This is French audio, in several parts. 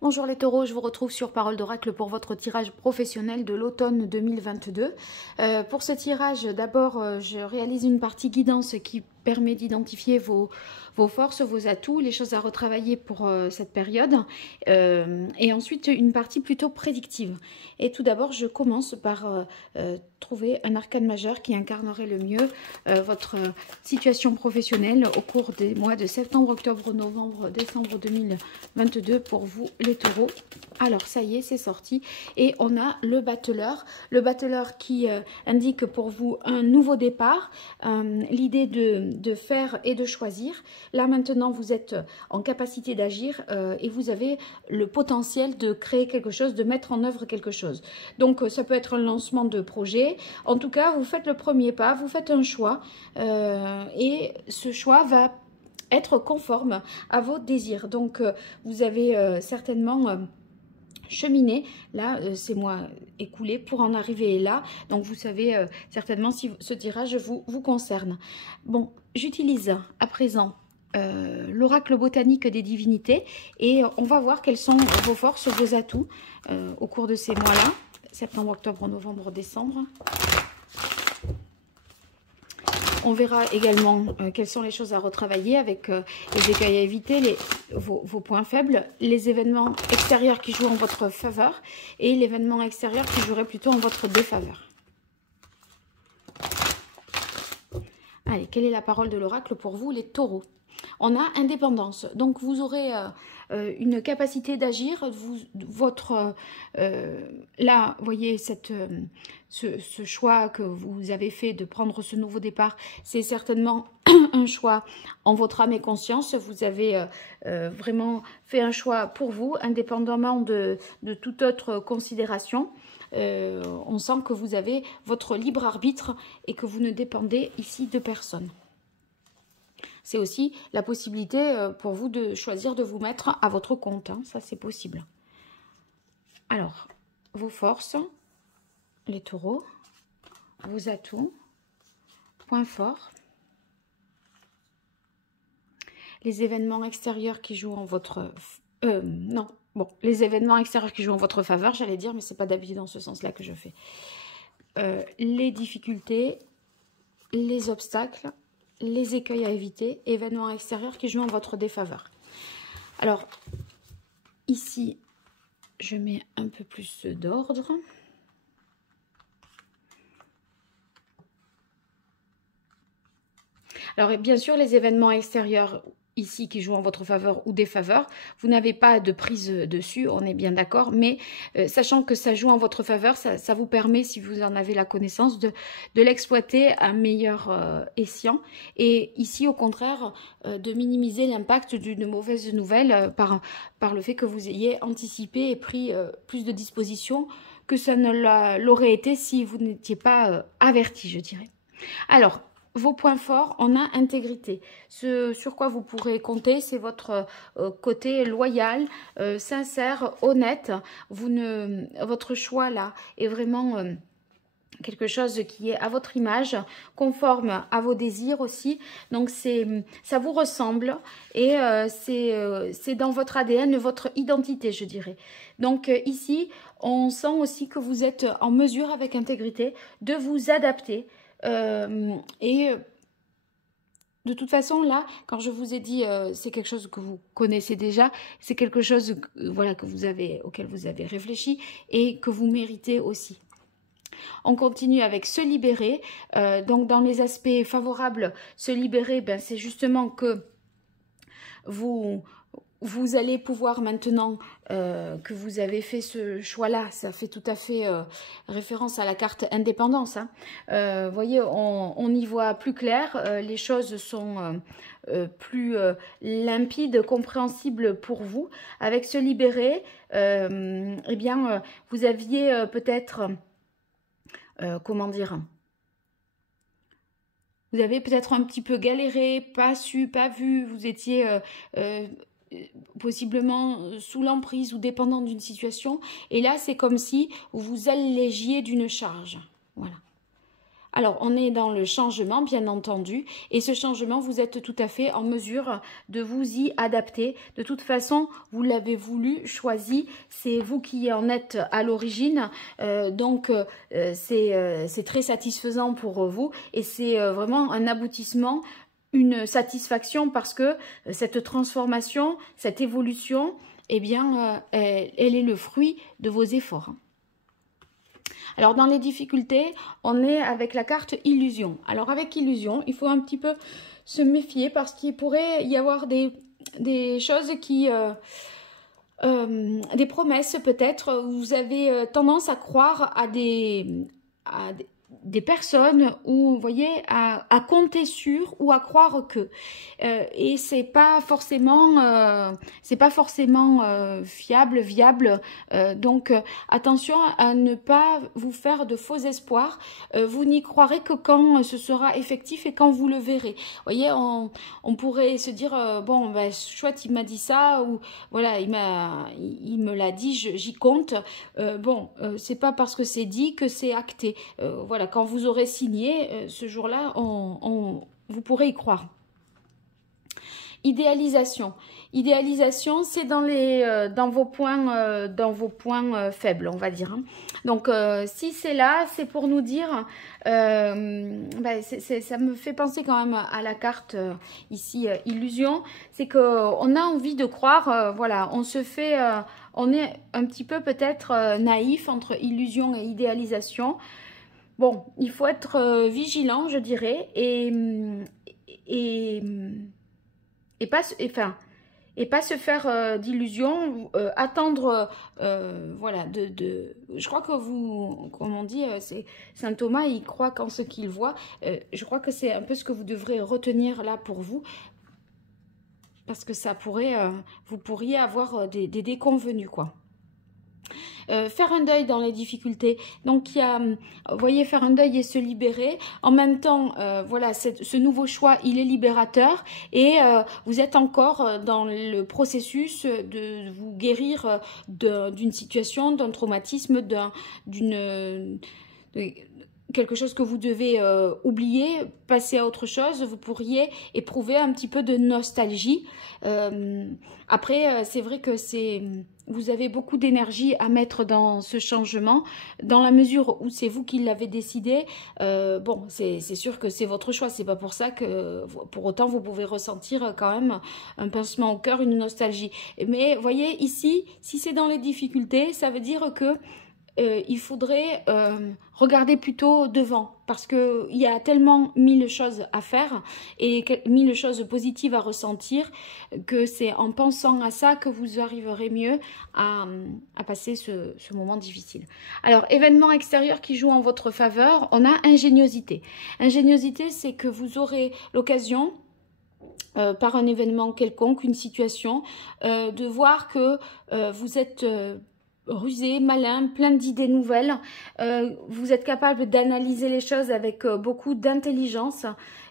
Bonjour les taureaux, je vous retrouve sur Parole d'Oracle pour votre tirage professionnel de l'automne 2022. Pour ce tirage, d'abord, je réalise une partie guidance qui permet d'identifier vos forces, vos atouts, les choses à retravailler pour cette période. Et ensuite, une partie plutôt prédictive. Et tout d'abord, je commence par trouver un arcane majeur qui incarnerait le mieux votre situation professionnelle au cours des mois de septembre, octobre, novembre, décembre 2022 pour vous les taureaux. Alors ça y est, c'est sorti et on a le battleur qui indique pour vous un nouveau départ, l'idée de faire et de choisir. Là maintenant vous êtes en capacité d'agir et vous avez le potentiel de créer quelque chose, de mettre en œuvre quelque chose. Donc ça peut être un lancement de projet. En tout cas, vous faites le premier pas, vous faites un choix et ce choix va être conforme à vos désirs. Donc vous avez certainement cheminer là ces mois écoulés pour en arriver là, donc vous savez certainement si ce tirage vous concerne. Bon, j'utilise à présent l'oracle botanique des divinités et on va voir quelles sont vos forces, vos atouts au cours de ces mois là, septembre, octobre, novembre, décembre. On verra également quelles sont les choses à retravailler avec les écueils à éviter, vos points faibles, les événements extérieurs qui jouent en votre faveur et l'événement extérieur qui jouerait plutôt en votre défaveur. Allez, quelle est la parole de l'oracle pour vous les taureaux? On a indépendance, donc vous aurez une capacité d'agir. Là, vous voyez ce choix que vous avez fait de prendre ce nouveau départ, c'est certainement un choix en votre âme et conscience. Vous avez vraiment fait un choix pour vous, indépendamment de toute autre considération. On sent que vous avez votre libre arbitre et que vous ne dépendez ici de personne. C'est aussi la possibilité pour vous de choisir de vous mettre à votre compte. Hein. Ça, c'est possible. Alors, vos forces, les taureaux, vos atouts, points forts, les événements extérieurs qui jouent en votre... les événements extérieurs qui jouent en votre faveur, j'allais dire, mais c'est pas d'habitude dans ce sens-là que je fais. Les difficultés, les obstacles, les écueils à éviter, événements extérieurs qui jouent en votre défaveur. Alors, ici, je mets un peu plus d'ordre. Alors, bien sûr, les événements extérieurs ici qui jouent en votre faveur ou défaveur, vous n'avez pas de prise dessus, on est bien d'accord, mais sachant que ça joue en votre faveur, ça vous permet, si vous en avez la connaissance, de l'exploiter à meilleur escient. Et ici, au contraire, de minimiser l'impact d'une mauvaise nouvelle par le fait que vous ayez anticipé et pris plus de dispositions que ça ne l'aurait été si vous n'étiez pas averti, je dirais. Alors, vos points forts, on a intégrité. Ce sur quoi vous pourrez compter, c'est votre côté loyal, sincère, honnête. Votre choix là est vraiment quelque chose qui est à votre image, conforme à vos désirs aussi. Donc ça vous ressemble et c'est dans votre ADN, votre identité, je dirais. Donc ici, on sent aussi que vous êtes en mesure avec intégrité de vous adapter. Et de toute façon là, quand je vous ai dit c'est quelque chose que vous connaissez déjà, c'est quelque chose voilà, auquel vous avez réfléchi et que vous méritez aussi. On continue avec se libérer. Donc dans les aspects favorables, se libérer, ben, c'est justement que vous allez pouvoir maintenant que vous avez fait ce choix-là, ça fait tout à fait référence à la carte indépendance. Hein. Vous voyez, on y voit plus clair, les choses sont plus limpides, compréhensibles pour vous. Avec se libérer, eh bien, vous aviez peut-être, comment dire, vous avez peut-être un petit peu galéré, pas su, pas vu, vous étiez possiblement sous l'emprise ou dépendant d'une situation. Et là, c'est comme si vous vous allégiez d'une charge. Voilà. Alors, on est dans le changement, bien entendu, et ce changement, vous êtes tout à fait en mesure de vous y adapter. De toute façon, vous l'avez voulu, choisi, c'est vous qui en êtes à l'origine, donc c'est très satisfaisant pour vous, et c'est vraiment un aboutissement, une satisfaction, parce que cette transformation, cette évolution, eh bien, elle est le fruit de vos efforts. Alors, dans les difficultés, on est avec la carte illusion. Alors, avec illusion, il faut un petit peu se méfier parce qu'il pourrait y avoir des choses qui... des promesses peut-être. Vous avez tendance à croire à des personnes ou, vous voyez, à compter sur ou à croire que. Et c'est pas forcément fiable, viable. Donc, attention à ne pas vous faire de faux espoirs. Vous n'y croirez que quand ce sera effectif et quand vous le verrez. Vous voyez, on pourrait se dire, bon, ben, chouette, il m'a dit ça, ou voilà, il me l'a dit, j'y compte. Bon, c'est pas parce que c'est dit que c'est acté. Voilà, quand vous aurez signé, ce jour-là, vous pourrez y croire. Idéalisation. Idéalisation, c'est dans vos points faibles, on va dire. Hein. Donc, si c'est là, c'est pour nous dire, ça me fait penser quand même à la carte ici, illusion, c'est qu'on a envie de croire, voilà, on est un petit peu peut-être naïf entre illusion et idéalisation. Bon, il faut être vigilant, je dirais, et pas se faire d'illusions, attendre, voilà, je crois que vous, comme on dit, c'est Saint Thomas, il croit qu'en ce qu'il voit. Je crois que c'est un peu ce que vous devrez retenir là pour vous, parce que ça pourrait, vous pourriez avoir des déconvenus, quoi. Faire un deuil dans les difficultés. Donc, il y a, vous voyez, faire un deuil et se libérer. En même temps, voilà, ce nouveau choix, il est libérateur. Et vous êtes encore dans le processus de vous guérir d'une situation, d'un traumatisme, quelque chose que vous devez oublier, passer à autre chose. Vous pourriez éprouver un petit peu de nostalgie. Après, c'est vrai que vous avez beaucoup d'énergie à mettre dans ce changement, dans la mesure où c'est vous qui l'avez décidé. Bon, c'est sûr que c'est votre choix, c'est pas pour ça que, pour autant, vous pouvez ressentir quand même un pincement au cœur, une nostalgie. Mais, vous voyez, ici, si c'est dans les difficultés, ça veut dire que il faudrait regarder plutôt devant, parce qu'il y a tellement mille choses à faire et mille choses positives à ressentir que c'est en pensant à ça que vous arriverez mieux à passer ce moment difficile. Alors, événement extérieur qui joue en votre faveur, on a ingéniosité. Ingéniosité, c'est que vous aurez l'occasion par un événement quelconque, une situation, de voir que vous êtes rusé, malin, plein d'idées nouvelles. Vous êtes capable d'analyser les choses avec beaucoup d'intelligence.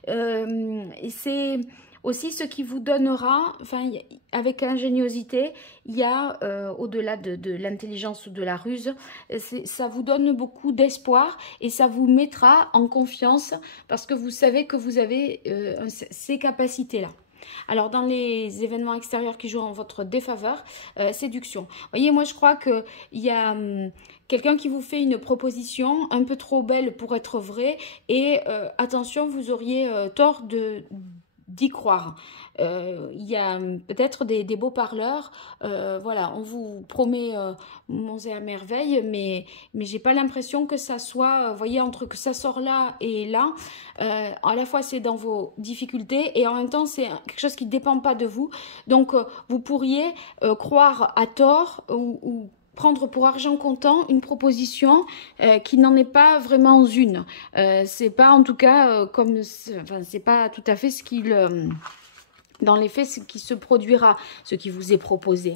Et c'est aussi ce qui vous donnera, enfin, avec ingéniosité, il y a, au-delà de l'intelligence ou de la ruse, ça vous donne beaucoup d'espoir et ça vous mettra en confiance parce que vous savez que vous avez ces capacités-là. Alors, dans les événements extérieurs qui jouent en votre défaveur, séduction. Vous voyez, moi, je crois qu'il y a quelqu'un qui vous fait une proposition un peu trop belle pour être vraie et attention, vous auriez tort d'y croire. Il y a peut-être des beaux parleurs, voilà, on vous promet monts et à merveille, mais j'ai pas l'impression que ça soit, vous voyez, entre que ça sort là et là, à la fois c'est dans vos difficultés et en même temps c'est quelque chose qui ne dépend pas de vous, donc vous pourriez croire à tort ou prendre pour argent comptant une proposition qui n'en est pas vraiment une. C'est pas en tout cas comme, enfin c'est pas tout à fait ce qu'il, dans les faits, ce qui se produira, ce qui vous est proposé.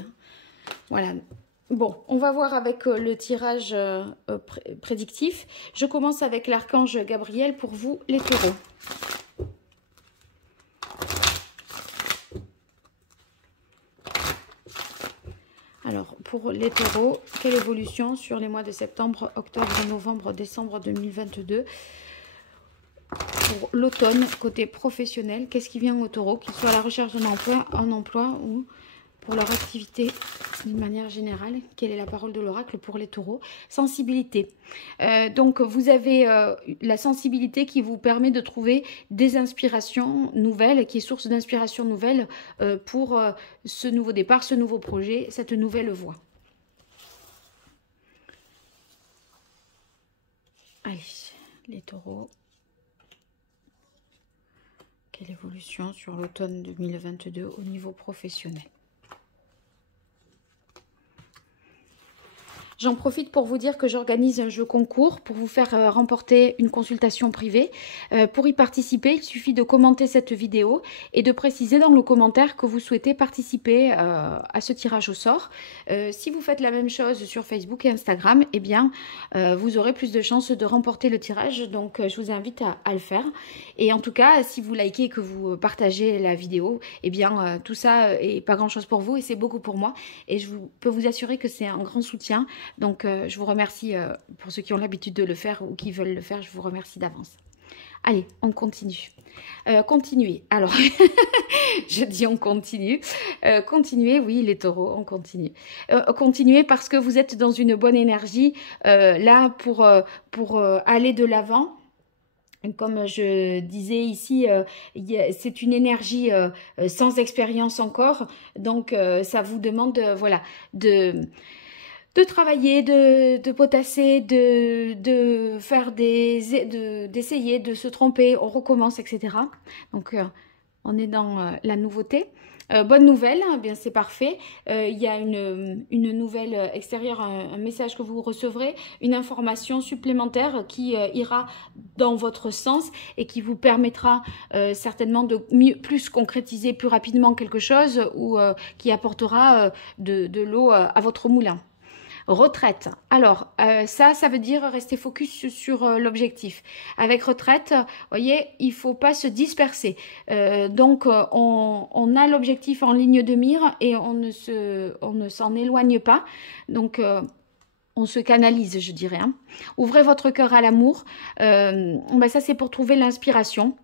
Voilà. Bon, on va voir avec le tirage prédictif. Je commence avec l'archange Gabriel pour vous, les taureaux. Alors, pour les taureaux, quelle évolution sur les mois de septembre, octobre, novembre, décembre 2022 ? pour l'automne côté professionnel. Qu'est-ce qui vient aux taureaux, qu'ils soient à la recherche d'un emploi, en emploi ou pour leur activité d'une manière générale? Quelle est la parole de l'oracle pour les taureaux? Sensibilité. Donc vous avez la sensibilité qui vous permet de trouver des inspirations nouvelles, qui est source d'inspiration nouvelle pour ce nouveau départ, ce nouveau projet, cette nouvelle voie. Allez, les taureaux. Quelle évolution sur l'automne 2022 au niveau professionnel? J'en profite pour vous dire que j'organise un jeu concours pour vous faire remporter une consultation privée. Pour y participer, il suffit de commenter cette vidéo et de préciser dans le commentaire que vous souhaitez participer à ce tirage au sort. Si vous faites la même chose sur Facebook et Instagram, eh bien, vous aurez plus de chances de remporter le tirage. Donc, je vous invite à le faire. Et en tout cas, si vous likez et que vous partagez la vidéo, eh bien, tout ça est pas grand-chose pour vous et c'est beaucoup pour moi. Et je peux vous assurer que c'est un grand soutien. Donc, je vous remercie pour ceux qui ont l'habitude de le faire ou qui veulent le faire. Je vous remercie d'avance. Allez, on continue. Continuez. Alors, je dis on continue. Continuez, oui, les taureaux, on continue. Continuez parce que vous êtes dans une bonne énergie là pour aller de l'avant. Comme je disais ici, c'est une énergie sans expérience encore. Donc, ça vous demande voilà, de travailler, de potasser, de faire d'essayer, de se tromper, on recommence, etc. Donc, on est dans la nouveauté. Bonne nouvelle, eh bien c'est parfait. Il y a une nouvelle extérieure, un message que vous recevrez, une information supplémentaire qui ira dans votre sens et qui vous permettra certainement de plus concrétiser plus rapidement quelque chose ou qui apportera de l'eau à votre moulin. Retraite. Alors, ça veut dire rester focus sur l'objectif. Avec retraite, vous voyez, il ne faut pas se disperser. Donc, on a l'objectif en ligne de mire et on ne s'en éloigne pas. Donc, on se canalise, je dirais. Hein. Ouvrez votre cœur à l'amour. Ben ça, c'est pour trouver l'inspiration.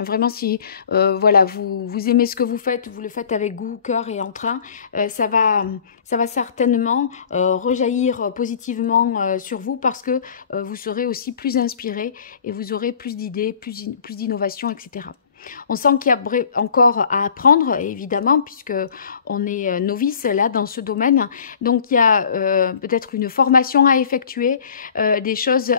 Vraiment, si voilà, vous aimez ce que vous le faites avec goût, cœur et entrain, ça va certainement rejaillir positivement sur vous parce que vous serez aussi plus inspiré et vous aurez plus d'idées, plus d'innovation, etc. On sent qu'il y a encore à apprendre, évidemment, puisque on est novice là dans ce domaine. Donc, il y a peut-être une formation à effectuer, des choses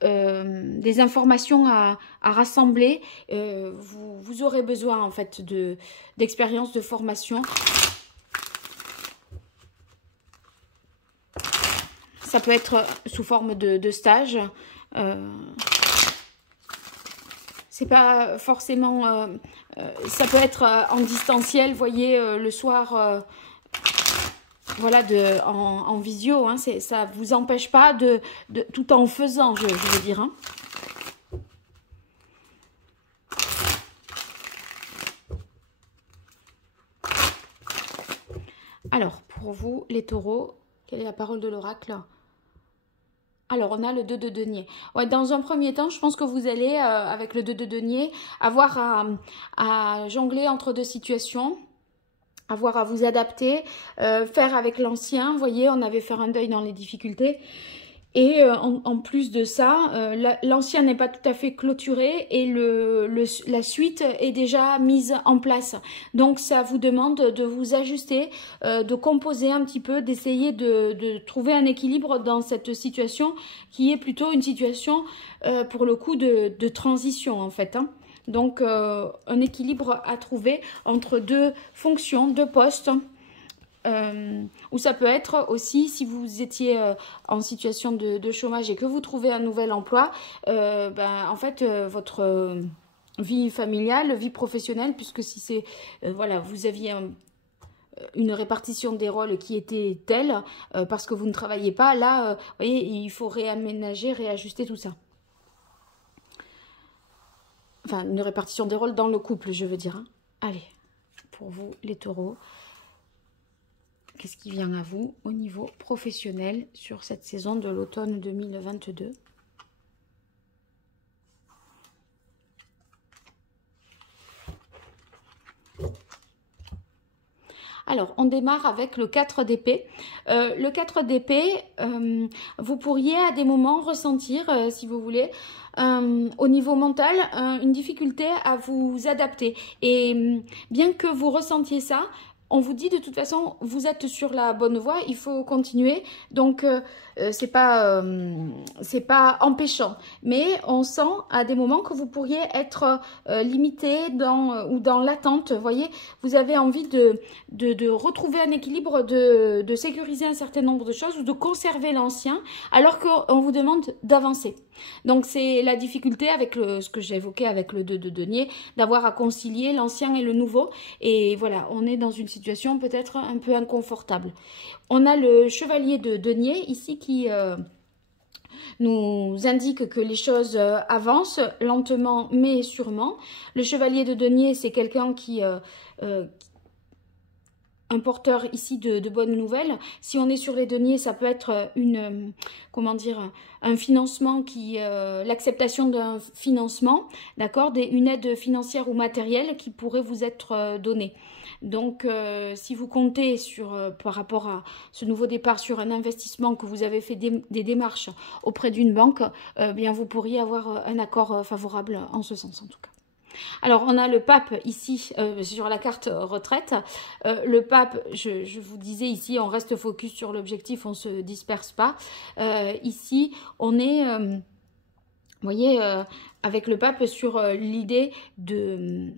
des informations à rassembler. Vous aurez besoin en fait d'expérience, de formation. Ça peut être sous forme de stage. C'est pas forcément... ça peut être en distanciel, vous voyez, le soir... voilà, en visio, hein, ça ne vous empêche pas tout en faisant, je veux dire. Hein. Alors, pour vous, les taureaux, quelle est la parole de l'oracle? Alors, on a le 2 de denier. Ouais, dans un premier temps, je pense que vous allez, avec le 2 de denier, avoir à jongler entre deux situations. Avoir à vous adapter, faire avec l'ancien. Vous voyez, on avait fait un deuil dans les difficultés. Et en plus de ça, l'ancien n'est pas tout à fait clôturé et la suite est déjà mise en place. Donc, ça vous demande de vous ajuster, de composer un petit peu, d'essayer de trouver un équilibre dans cette situation qui est plutôt une situation, pour le coup, de transition, en fait. Hein. Donc, un équilibre à trouver entre deux fonctions, deux postes, ou ça peut être aussi, si vous étiez en situation de chômage et que vous trouvez un nouvel emploi, en fait, votre vie familiale, vie professionnelle, puisque si c'est, voilà, vous aviez une répartition des rôles qui était telle, parce que vous ne travaillez pas, là, vous voyez, il faut réaménager, réajuster tout ça. Enfin, une répartition des rôles dans le couple, je veux dire. Hein. Allez, pour vous, les taureaux, qu'est-ce qui vient à vous au niveau professionnel sur cette saison de l'automne 2022? Alors, on démarre avec le 4 d'épée. Le 4 d'épée, vous pourriez à des moments ressentir, si vous voulez, au niveau mental, une difficulté à vous adapter. Et bien que vous ressentiez ça, on vous dit de toute façon, vous êtes sur la bonne voie, il faut continuer. Donc, c'est pas empêchant. Mais on sent à des moments que vous pourriez être limité ou dans l'attente. Vous voyez, vous avez envie de retrouver un équilibre, de sécuriser un certain nombre de choses ou de conserver l'ancien alors qu'on vous demande d'avancer. Donc, c'est la difficulté avec ce que j'ai évoqué avec le 2 de denier, d'avoir à concilier l'ancien et le nouveau. Et voilà, on est dans une situation peut-être un peu inconfortable. On a le chevalier de denier ici qui nous indique que les choses avancent lentement mais sûrement. Le chevalier de denier, c'est quelqu'un qui... un porteur ici de bonnes nouvelles. Si on est sur les deniers, ça peut être un financement l'acceptation d'un financement, d'accord, une aide financière ou matérielle qui pourrait vous être donnée. Donc, si vous comptez par rapport à ce nouveau départ sur un investissement que vous avez fait des démarches auprès d'une banque, bien vous pourriez avoir un accord favorable en ce sens en tout cas. Alors, on a le pape ici sur la carte retraite. Le pape, je vous disais ici, on reste focus sur l'objectif, on ne se disperse pas. Ici, on est, vous voyez, avec le pape sur l'idée de...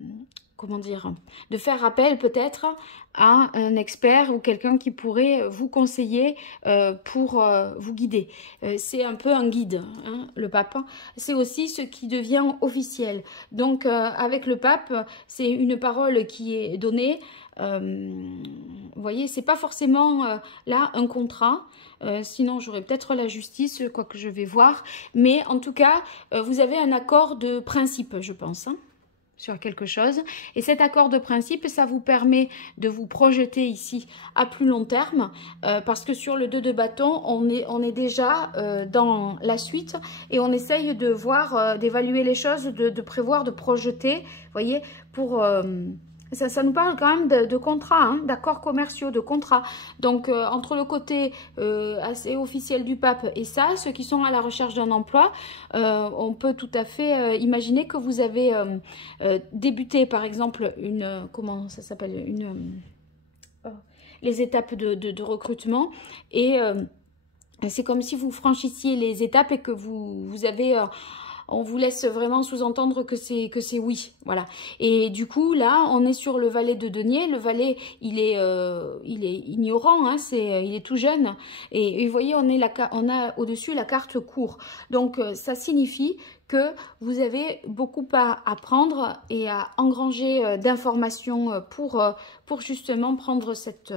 de faire appel peut-être à un expert ou quelqu'un qui pourrait vous conseiller pour vous guider. C'est un peu un guide, hein, le pape. C'est aussi ce qui devient officiel. Donc, avec le pape, c'est une parole qui est donnée. Vous voyez, c'est pas forcément là un contrat. Sinon, j'aurais peut-être la justice, quoique je vais voir. Mais en tout cas, vous avez un accord de principe, je pense, hein, sur quelque chose. Et cet accord de principe, ça vous permet de vous projeter ici à plus long terme, parce que sur le 2 de bâton, on est déjà dans la suite et on essaye de voir, d'évaluer les choses, de prévoir, de projeter, vous voyez, pour... Ça nous parle quand même de contrats, hein, d'accords commerciaux, de contrats. Donc, entre le côté assez officiel du pape et ça, ceux qui sont à la recherche d'un emploi, on peut tout à fait imaginer que vous avez débuté, par exemple, comment ça s'appelle, les étapes de recrutement et c'est comme si vous franchissiez les étapes et que vous avez... on vous laisse vraiment sous-entendre que c'est oui, voilà. Et du coup, là, on est sur le valet de denier. Le valet, il est ignorant, hein, il est tout jeune. Et vous voyez, on a au-dessus la carte court. Donc, ça signifie que vous avez beaucoup à apprendre et à engranger d'informations pour justement prendre cette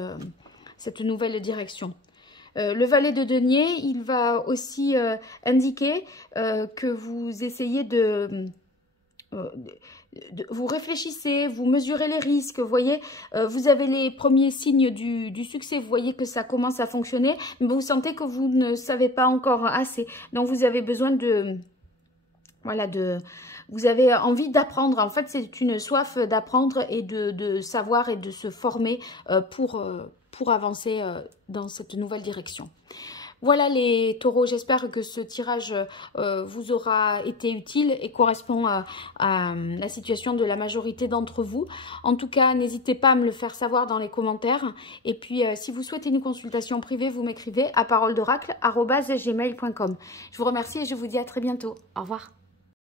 nouvelle direction. Le valet de denier, il va aussi indiquer que vous essayez vous réfléchissez, vous mesurez les risques, vous voyez, vous avez les premiers signes du succès, vous voyez que ça commence à fonctionner, mais vous sentez que vous ne savez pas encore assez. Donc, vous avez besoin vous avez envie d'apprendre. En fait, c'est une soif d'apprendre et de savoir et de se former pour avancer dans cette nouvelle direction. Voilà les taureaux, j'espère que ce tirage vous aura été utile et correspond à la situation de la majorité d'entre vous. En tout cas, n'hésitez pas à me le faire savoir dans les commentaires. Et puis, si vous souhaitez une consultation privée, vous m'écrivez à paroledoracle@gmail.com. Je vous remercie et je vous dis à très bientôt. Au revoir.